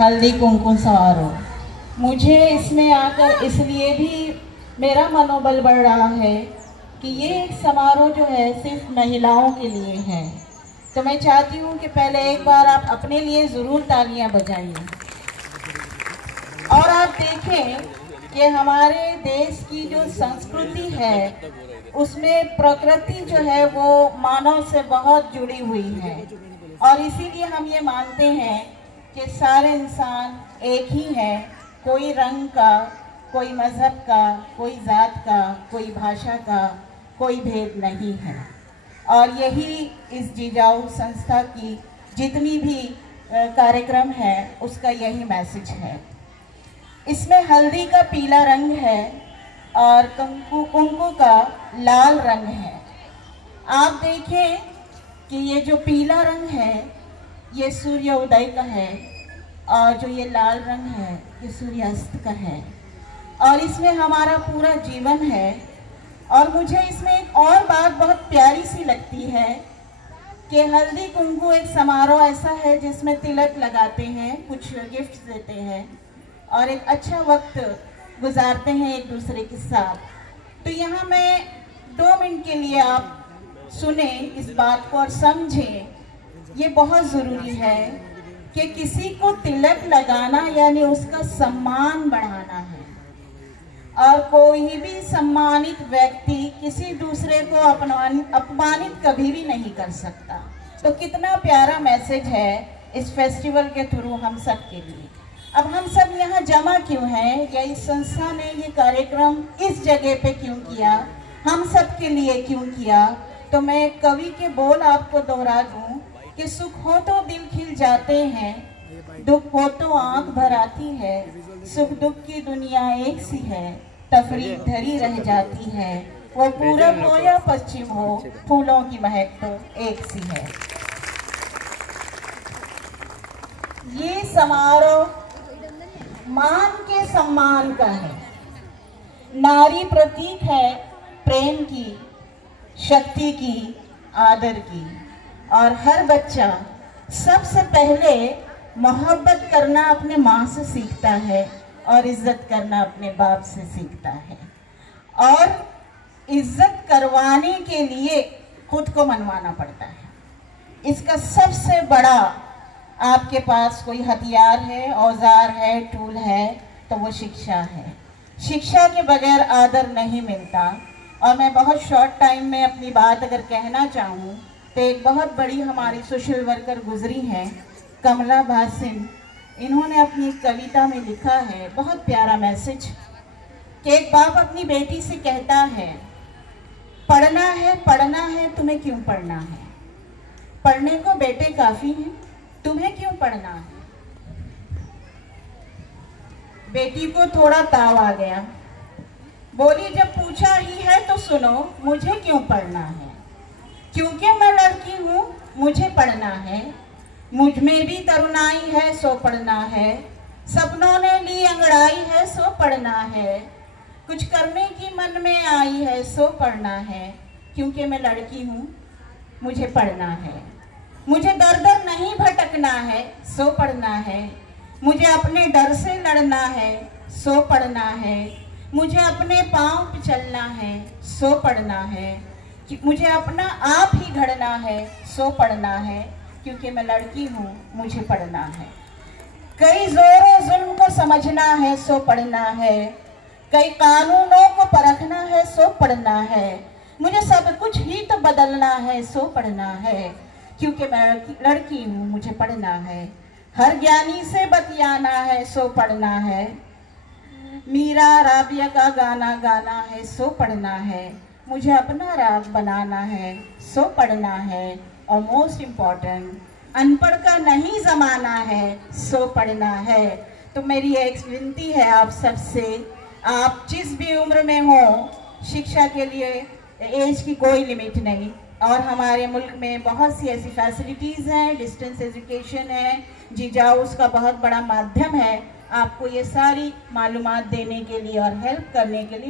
हल्दी कुमकुम समारोह। मुझे इसमें आकर इसलिए भी मेरा मनोबल बढ़ रहा है कि ये एक समारोह जो है सिर्फ महिलाओं के लिए है। तो मैं चाहती हूँ कि पहले एक बार आप अपने लिए ज़रूर तालियां बजाइए और आप देखें कि हमारे देश की जो संस्कृति है उसमें प्रकृति जो है वो मानव से बहुत जुड़ी हुई है और इसीलिए हम ये मानते हैं कि सारे इंसान एक ही हैं, कोई रंग का, कोई मज़हब का, कोई जात का, कोई भाषा का कोई भेद नहीं है। और यही इस जिजाऊ संस्था की जितनी भी कार्यक्रम है उसका यही मैसेज है। इसमें हल्दी का पीला रंग है और कुमकुम का लाल रंग है। आप देखें कि ये जो पीला रंग है ये सूर्य उदय का है और जो ये लाल रंग है ये सूर्यास्त का है और इसमें हमारा पूरा जीवन है। और मुझे इसमें एक और बात बहुत प्यारी सी लगती है कि हल्दी कुमकुम एक समारोह ऐसा है जिसमें तिलक लगाते हैं, कुछ गिफ्ट्स देते हैं और एक अच्छा वक्त गुजारते हैं एक दूसरे के साथ। तो यहाँ मैं 2 मिनट के लिए आप सुने इस बात को और समझें, ये बहुत ज़रूरी है कि किसी को तिलक लगाना यानी उसका सम्मान बढ़ाना है और कोई भी सम्मानित व्यक्ति किसी दूसरे को अपमानित कभी भी नहीं कर सकता। तो कितना प्यारा मैसेज है इस फेस्टिवल के थ्रू हम सब के लिए। अब हम सब यहाँ जमा क्यों हैं या इस संस्था ने ये कार्यक्रम इस जगह पे क्यों किया, हम सब के लिए क्यों किया, तो मैं कवि के बोल आपको दोहरा दूं कि सुख हो तो दिल खिल जाते हैं, दुख हो तो आंख भर आती है, सुख दुख की दुनिया एक सी है, तफरीक धरी रह जाती है, वो पूरब हो या पश्चिम हो, फूलों की महक तो एक सी है। ये समारोह मान के सम्मान का है, नारी प्रतीक है प्रेम की, शक्ति की, आदर की और हर बच्चा सबसे पहले मोहब्बत करना अपने माँ से सीखता है और इज्जत करना अपने बाप से सीखता है और इज्जत करवाने के लिए खुद को मनवाना पड़ता है। इसका सबसे बड़ा आपके पास कोई हथियार है, औजार है, टूल है तो वो शिक्षा है। शिक्षा के बगैर आदर नहीं मिलता। और मैं बहुत शॉर्ट टाइम में अपनी बात अगर कहना चाहूँ तो एक बहुत बड़ी हमारी सोशल वर्कर गुजरी हैं, कमला भासिन। इन्होंने अपनी कविता में लिखा है बहुत प्यारा मैसेज कि एक बाप अपनी बेटी से कहता है, पढ़ना है तुम्हें क्यों पढ़ना है, पढ़ने को बेटे काफ़ी हैं, तुम्हें क्यों पढ़ना है। बेटी को थोड़ा ताव आ गया, बोली जब पूछा ही है तो सुनो, मुझे क्यों पढ़ना है, क्योंकि मैं लड़की हूँ मुझे पढ़ना है, मुझ में भी तरुणाई है सो पढ़ना है, सपनों ने ली अंगड़ाई है सो पढ़ना है, कुछ करने की मन में आई है सो पढ़ना है, क्योंकि मैं लड़की हूँ मुझे पढ़ना है, मुझे दर दर नहीं भटकना है सो पढ़ना है, मुझे अपने डर से लड़ना है सो पढ़ना है, मुझे अपने पाँव पे चलना है सो पढ़ना है, मुझे अपना आप ही घड़ना है सो पढ़ना है, क्योंकि मैं लड़की हूँ मुझे पढ़ना है। कई जोरों जुल्म को समझना है सो पढ़ना है, कई कानूनों को परखना है सो पढ़ना है, मुझे सब कुछ ही तो बदलना है सो पढ़ना है, क्योंकि मैं लड़की हूँ मुझे पढ़ना है। हर ज्ञानी से बतियाना है सो पढ़ना है, मीरा राबिया का गाना गाना है सो पढ़ना है, मुझे अपना राग बनाना है सो पढ़ना है, और मोस्ट इम्पॉर्टेंट अनपढ़ का नहीं ज़माना है सो पढ़ना है। तो मेरी एक विनती है आप सबसे, आप जिस भी उम्र में हो, शिक्षा के लिए एज की कोई लिमिट नहीं और हमारे मुल्क में बहुत सी ऐसी फैसिलिटीज़ हैं, डिस्टेंस एजुकेशन है, जिजाऊ उसका बहुत बड़ा माध्यम है आपको ये सारी मालूमात देने के लिए और हेल्प करने के लिए।